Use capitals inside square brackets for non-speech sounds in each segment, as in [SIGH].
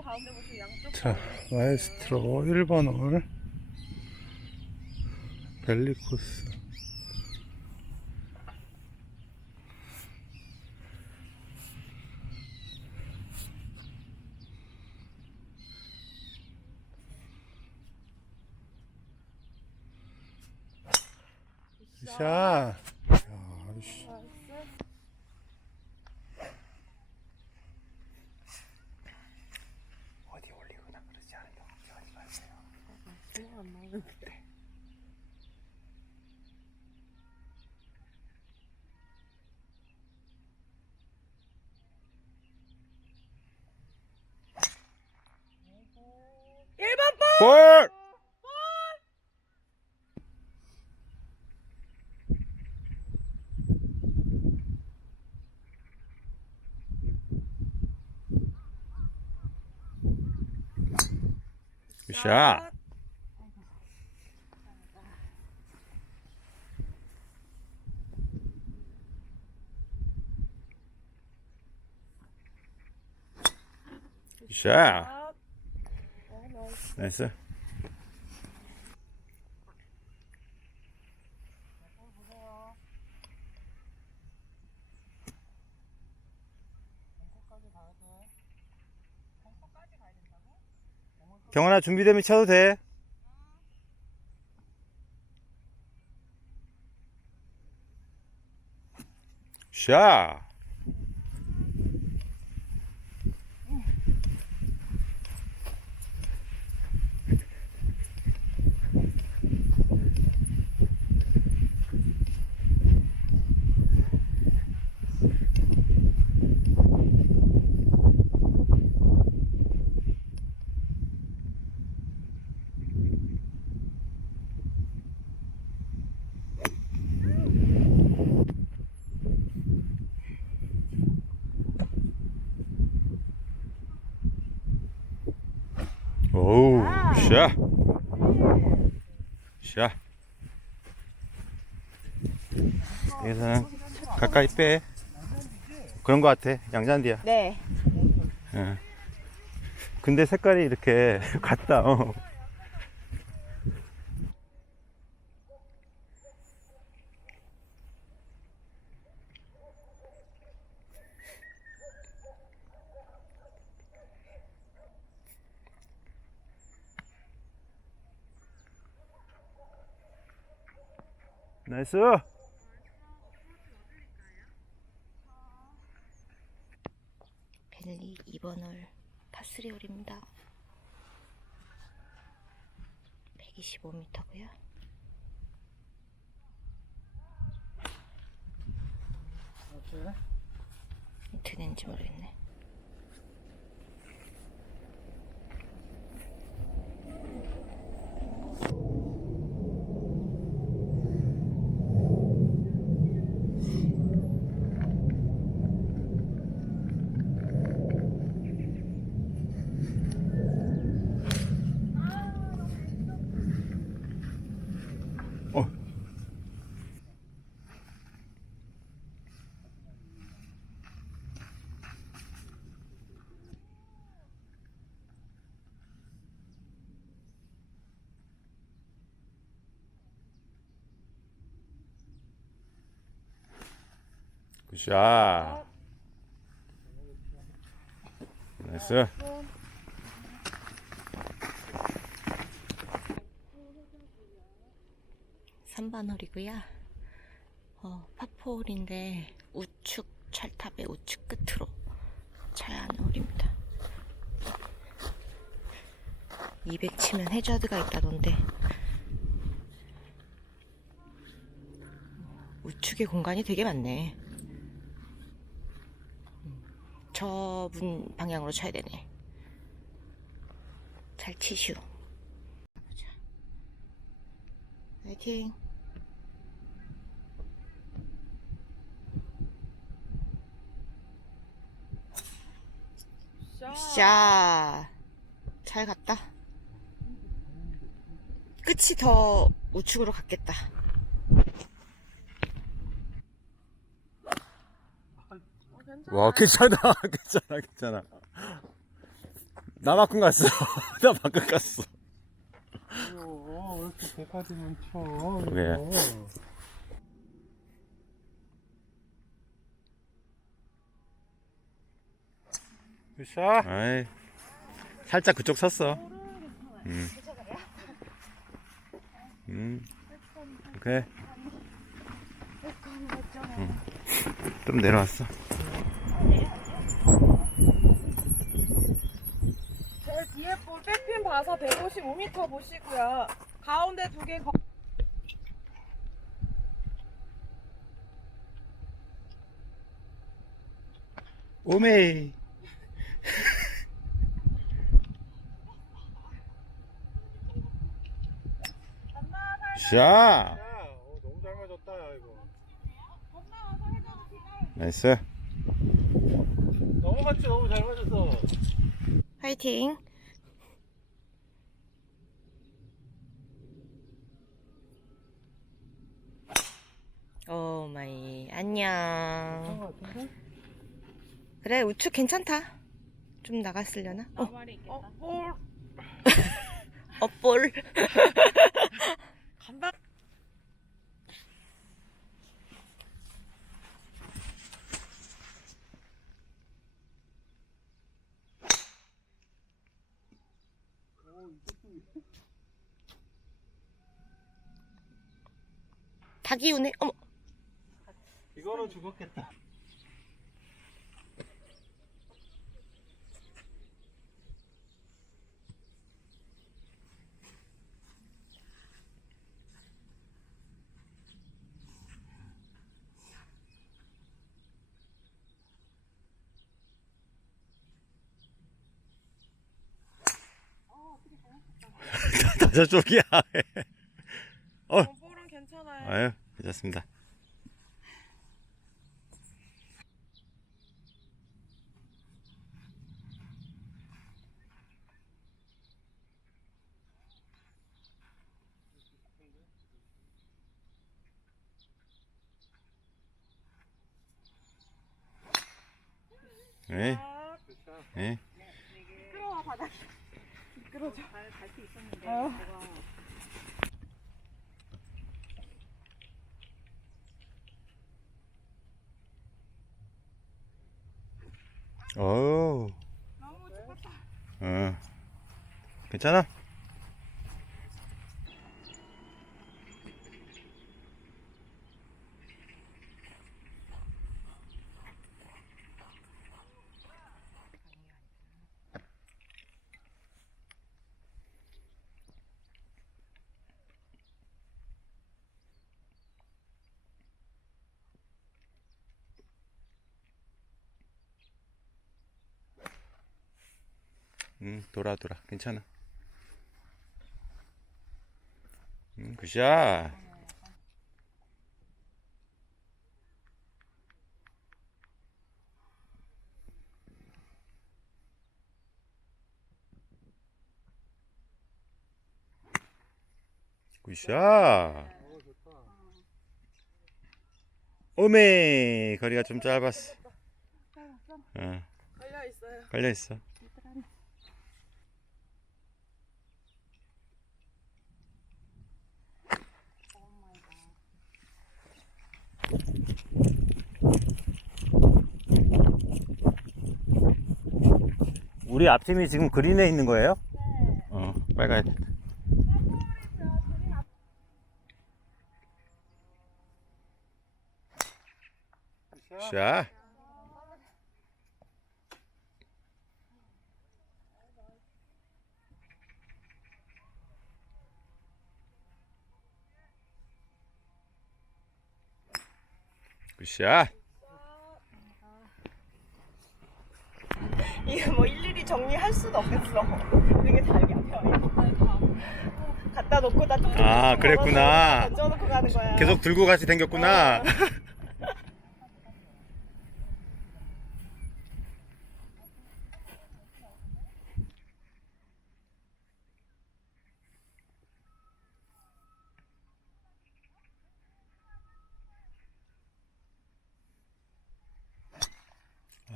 가운데 보시면 양쪽 자, 마에스트로 1번 홀 벨리 코스. 샷. 야, 씨. 어디 올리거나 그러지 않으면 걱정하지 마세요. 그냥 안 나오는데. 일번 볼! 볼! 샷. 샷. 아, 어, 나이스. 경원아 준비되면 쳐도 돼. 샷. 샷. 샷. 여기서는 가까이 빼. 그런 거 같아. 양잔디야. 네. 예. 근데 색깔이 이렇게 [LAUGHS] 같다. 어. 나이스. 벨리 2번 홀 파스리 홀입니다. 125m고요. 드는지 모르겠네. 굿샷. 나이스. 삼번 홀이고요. 어, 파포홀인데 우측 철탑의 우측 끝으로 쳐야 하는 홀입니다. 200 치면 해저드가 있다던데 우측에 공간이 되게 많네. 음, 저분 방향으로 쳐야 되네. 잘 치슈. 보자. 화이팅! 샷. 자, 잘 갔다. 끝이 더 우측으로 갔겠다. 어, 괜찮아. 와, 괜찮아. [LAUGHS] 괜찮아, 괜찮아. 나 바꾼 갔어. [LAUGHS] 나 바꾼 갔어. 어, 왜 이렇게 배까지만 쳐? 왜? 이거. 굿샷. 아이, 살짝 그쪽 섰어. 음. 음. 오케이. 음. 좀 내려왔어. 제 뒤에 볼 백핀 봐서 155m 보시고요. 가운데 두 개. 거... 오메이. 샤. 어, 너무 잘 맞았다, 야, 이거. 나이스. 넘어갔지, 너무 잘 맞았어. 화이팅. 오 마이 안녕. 그래 우측 괜찮다. 좀 나갔으려나? 어, 어, 볼. 업볼. 간다. 닭이 우네. 어머. 이거는 죽었겠다. [LAUGHS] 다 저쪽이야. 어, 볼은 괜찮아요. 아유, 괜찮습니다. 네, 아, 네. 미끄러워 바닥. 미끄러져. 갈수 있었는데. 어. 어우, 너무 죽었다. 어. 괜찮아? 응, 돌아, 돌아. 괜찮아. 응, 굿샷. 굿샷. 오메 거리가 좀 짧았어. 어, 걸려 있어요. 걸려 있어. 우리 앞팀이 지금 그린에 있는 거예요? 네. 어, 빨리 가야 돼. 굿샷. 자. 굿샷. 이거 뭐 일일이 정리할 수도 없겠어. 되게 달게 갖다 놓고 나 또. 아, 그랬구나. 던져놓고 가는 거야. 계속 들고 같이 댕겼구나.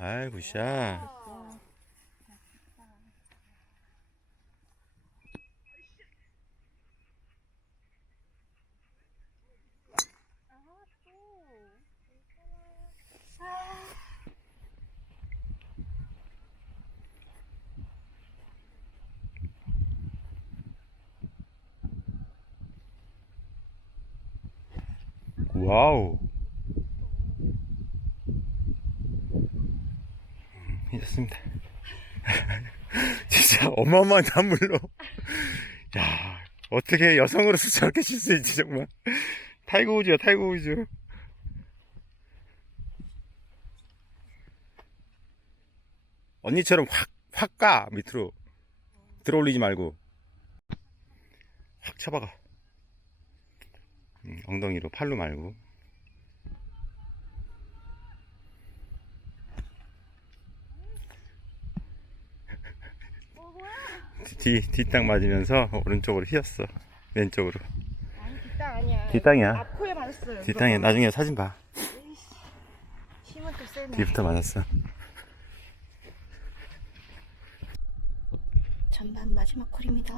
아이, 굿샷. 와우. 이렇습니다. [LAUGHS] 진짜 어마어마한 단물로. 야, 어떻게 여성으로서 저렇게 칠 수 있지, 정말. 타이거 우즈야, 타이거 우즈. 언니처럼 확, 확 가, 밑으로. 들어 올리지 말고. 확 쳐박아. 음, 엉덩이로, 팔로 말고. 뒤, 뒷땅 맞으면서 오른쪽으로 휘었어. 왼쪽으로. 아니 뒷땅 아니야. 뒷땅이야. 앞코에 맞았어요. 뒷땅에 나중에 사진 봐. 힘은 또 세네. 뒤부터 맞았어. 전반 마지막 콜입니다.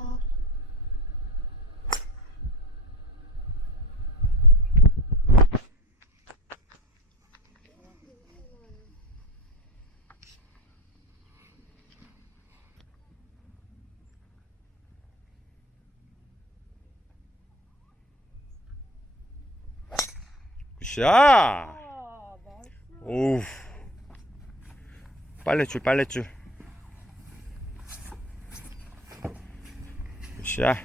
나이스. 오우. 빨래줄, 빨래줄. 굿샷.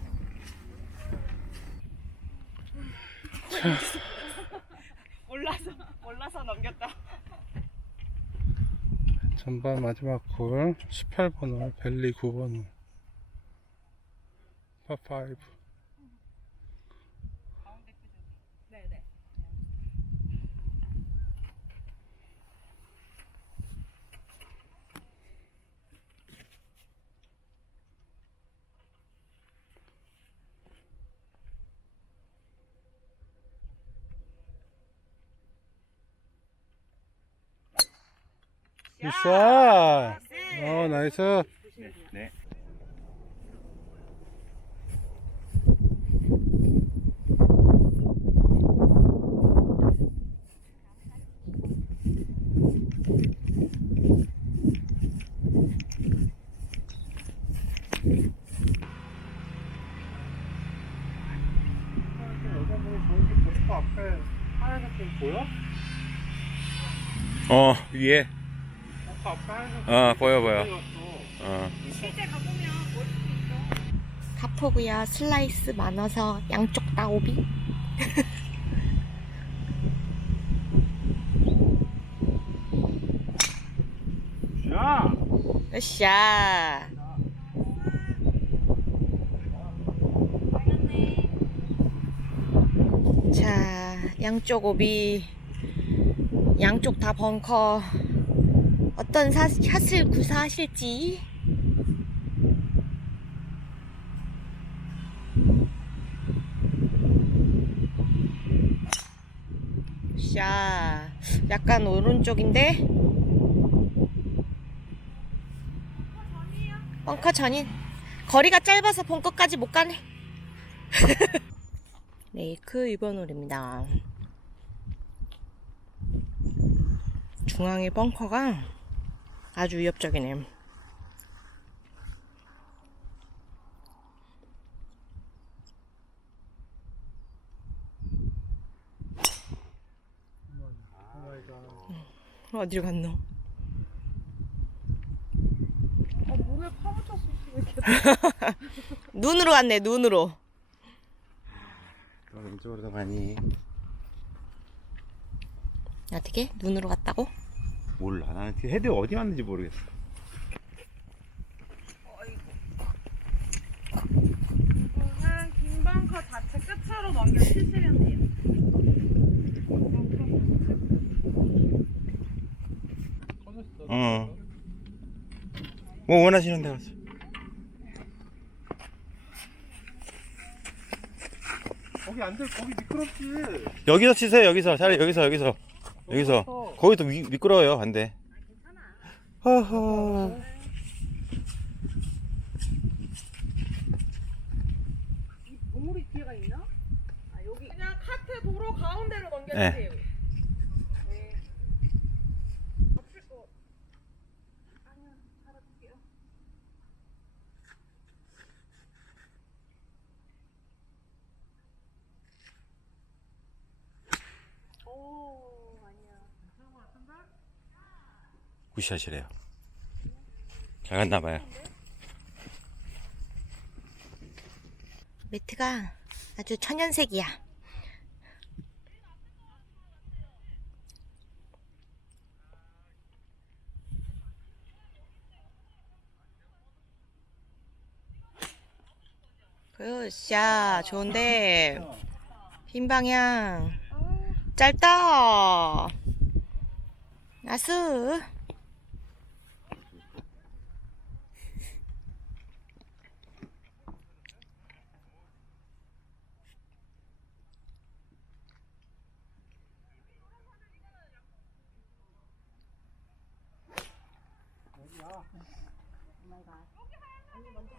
[LAUGHS] 올라서 올라서 넘겼다. 전반 마지막 홀 18번 홀 벨리 9번 홀 파5 네네. 굿샷 어 나이스 네. 앞에 하얀색 좀 보여? 어, 위에. 어, 보여, 보여. 어. 카포구야 슬라이스 많아서 양쪽 다 오비. 야 으쌰. 자, 양쪽 오비. 양쪽 다 벙커. 어떤 사, 샷을 구사하실지. 샤. 약간 오른쪽인데? 벙커 전인. 거리가 짧아서 벙커까지 못 가네. [LAUGHS] 레이크 2번 홀입니다. 중앙의 벙커가 아주 위협적이네. 어디로 갔노? 아 문을 파묻혔을 수도 있겠다. 눈으로 갔네, 눈으로. 또 왼쪽으로 더 많이. 어떻게? 눈으로 갔다고? 몰라. 나는 그 헤드 어디 왔는지 모르겠어. 이거는 긴 벙커 자체 끝으로 넘겨 치시면 돼요. 어. 뭐 원하시는 데 가서. 거기 안 돼 거기 미끄럽지 여기서 치세요, 여기서. 차라리 여기서, 여기서. 여기서. 거기도 미, 미끄러워요, 안 돼. 하하. 우물이 뒤에가 있나? 아 여기 그냥 카트 도로 가운데로 네. 넘겨주세요. 네. 아플 거. 아니요, 잘할게요. 굿샷이래요. 잘 갔나봐요. 매트가 아주 천연색이야. 굿샷 좋은데 빈 방향 짧다 나스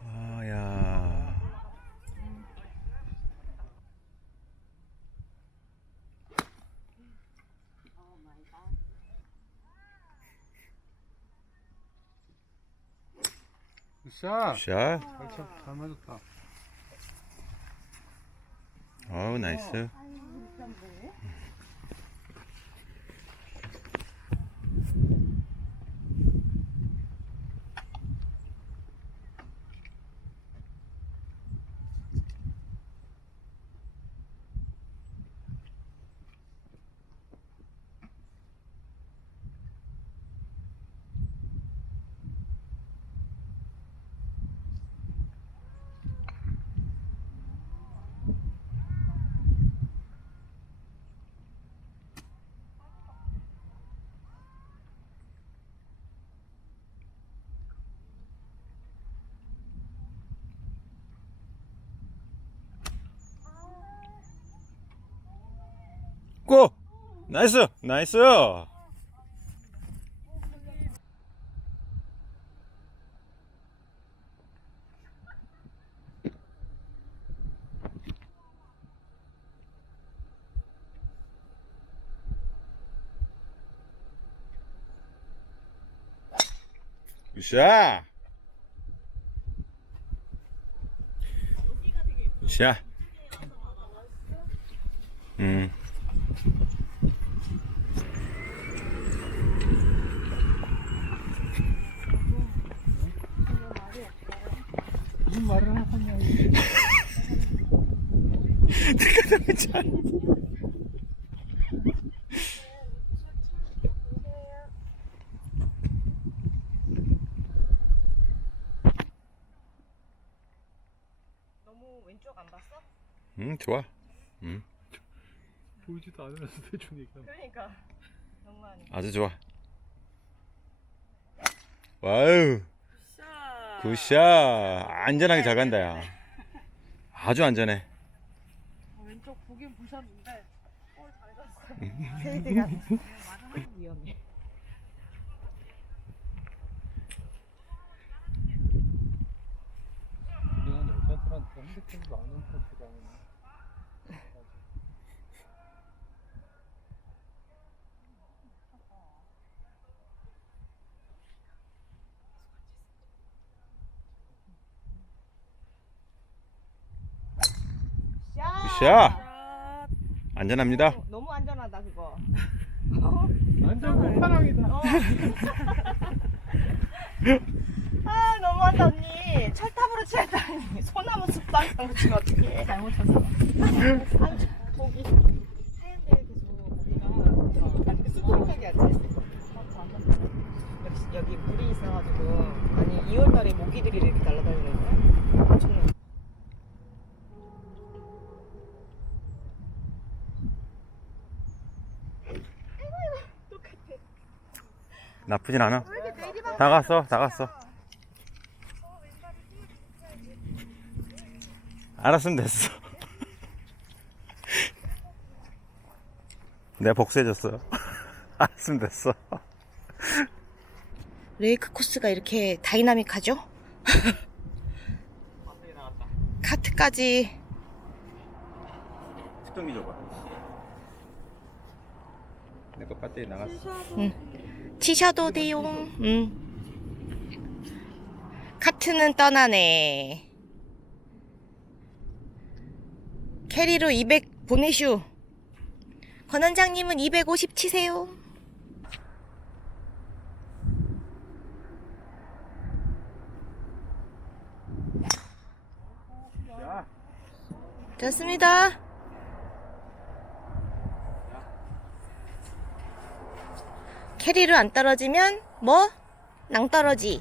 아야. 굿 샷. 발차 잘 맞았다 어우, 나이스. 고! 나이스! 나이스! 굿샷! 굿샷! 음. 무슨 말을 하냐 너무 봤어? 음, 좋아. 음, 보이지도 않으면서 대주니까 그러니까 너무하네 아주 좋아. 와우, 샷. 굿샷. 안전하게 잘 간다, 야. [LAUGHS] 아주 안전해. 어, 왼쪽 보긴 보셨는데 볼잘 갔어요. 페이드가 위험해 우리는 여자들한테 핸드폰도 편이라 샷! 굿샷. 샷. 안전합니다. 어, 너무 안전하다 그거 완전 끝판왕이다 [LAUGHS] [LAUGHS] 어. 아 너무한다 언니 철탑으로 치다니 숲방향으로 치면 어떡해 잘못 쳤어 거기 하얀데 계속 거기가 수북하게 앉아있어 역시 여기 물이 있어가지고 아니 2월달에 모기들이 이렇게 날아다니는 거야? 엄청나 나쁘진 않아. 다 갔어, 다 갔어. 알았으면 됐어. 내가 복수해줬어. [LAUGHS] 알았으면 됐어. 레이크 코스가 이렇게 다이나믹하죠? [LAUGHS] 카트까지 측정기 줘봐. 내거 배터리 나갔어. 치셔도 돼요. 음. 카트는 떠나네. 캐리로 200 보내슈. 권 원장님은 250 치세요. 좋습니다. 캐리로 안 떨어지면 뭐? 낭떨어지.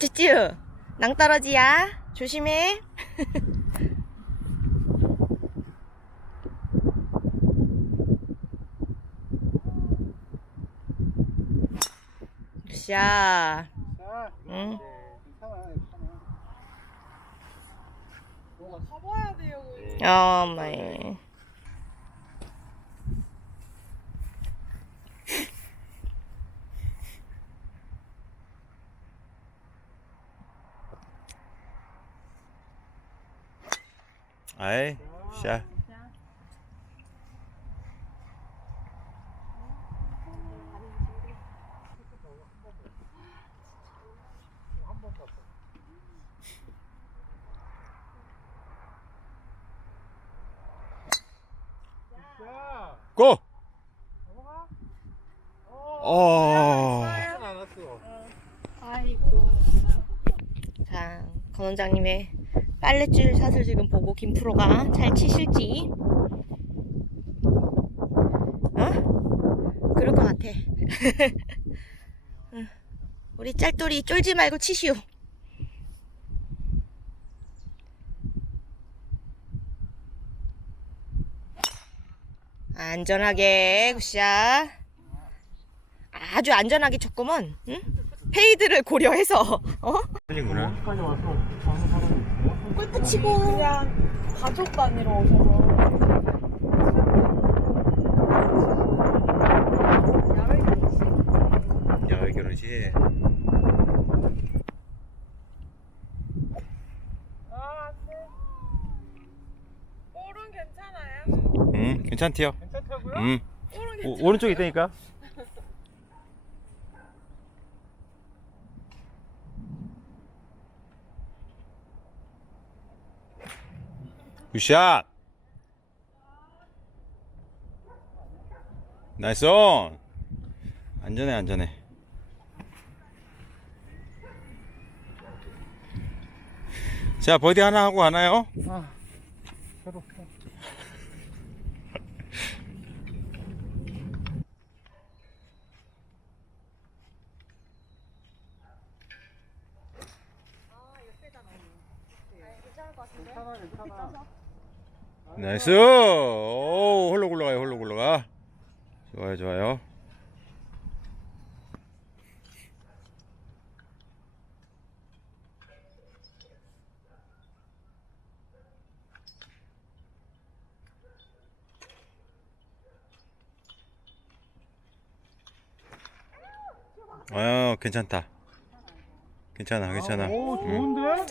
쭈쭈. 낭떨어지야. 조심해. [LAUGHS] 샤. 자, 응. 괜찮아, 괜찮아. 가봐야 돼요. 어, 마이. 아이, 샤. 자, 고! 넘어가. 어. 안 왔어. 자, 권 원장님의 빨래줄 샷을 지금 보고 김프로가 잘 치실지. 어? 그럴 것 같아. [LAUGHS] 응. 우리 짤돌이 쫄지 말고 치시오. 안전하게 굿샷. 아주 안전하게 쳤구먼. 응? 페이드를 고려해서 어? 골프 치고 그냥 가족 단위로 오셔서. 야외 결혼식. 야외 결혼식. 아, 네. 볼은 괜찮아요? 응, 괜찮디요. 괜찮다고요? 응. 오. 오른쪽에 있다니까. 굿샷. 나이스 온. 안전해 안전해. 자 버디 하나 하고 가나요? 아, 새로. 괜찮아, 괜찮아. 나이스. 오 홀로 굴러가요 홀로 굴러가. 좋아요 좋아요. 아 괜찮다. 괜찮아 괜찮아. 오, 응. 좋은데?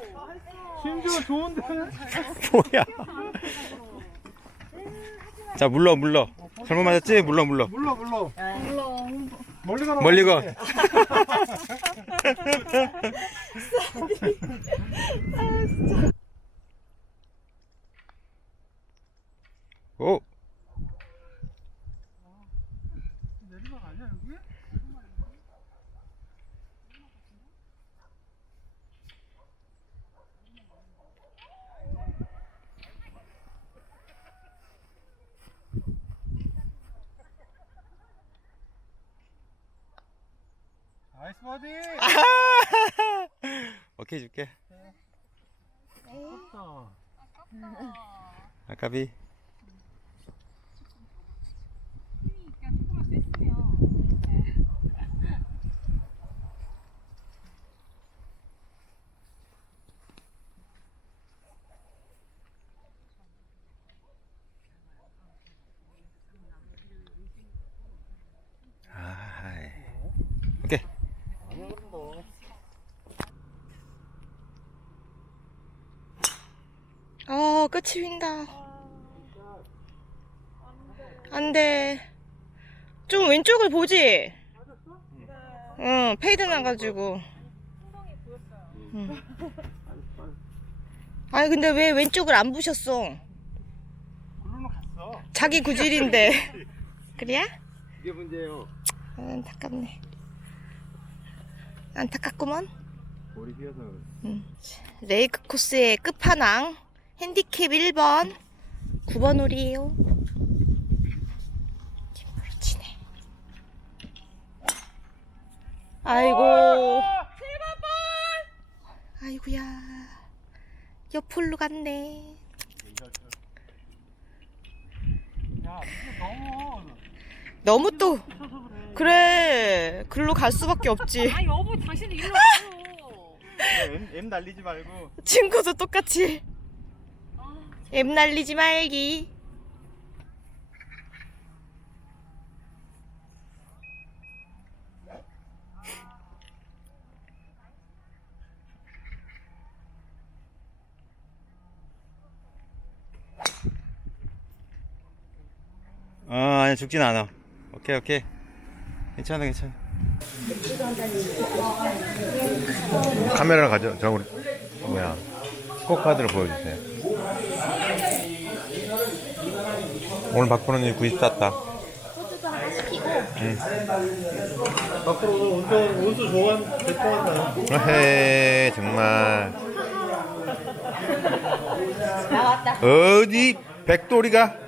심지어 좋은데? [LAUGHS] 뭐야? [LAUGHS] 자 물러 물러. 잘못 맞았지? 물러 물러. 물러, 물러. 멀리 가라. 멀리 가. 오. [LAUGHS] 내리막 아니야, 여기? 나이스 버디! 오케이 줄게. 아깝다. 아까비. 아이. 오케이. 아 끝이 휜다 안돼 좀 왼쪽을 보지 응 페이드 나가지고 응. 아니 근데 왜 왼쪽을 안 부셨어. 자기 구질인데 [LAUGHS] 그래야? 이게 문제예요. 아, 안타깝네 안타깝구먼 머리 휘어서. 레이크 코스의 끝판왕 핸디캡 1번 9번 홀이에요 김프로 치네 아이고. 아이고야. 옆홀로 갔네. 너무. 또 그래. 글로 갈 수밖에 없지. 아 여보 당신 일로 와요. M, M 날리지 말고. 친구도 똑같이. 앱 날리지 말기 어 아니 죽진 않아. 오케이 오케이. 괜찮아 괜찮아. 카메라 가져 저 우리 뭐야. 스코 카드를 보여주세요. 오늘 박프로님 90 땄다. 밖으로 오늘 온수 온수 좋아한 될것 같아요. 헤 정말. 나왔다. 어디 백돌이가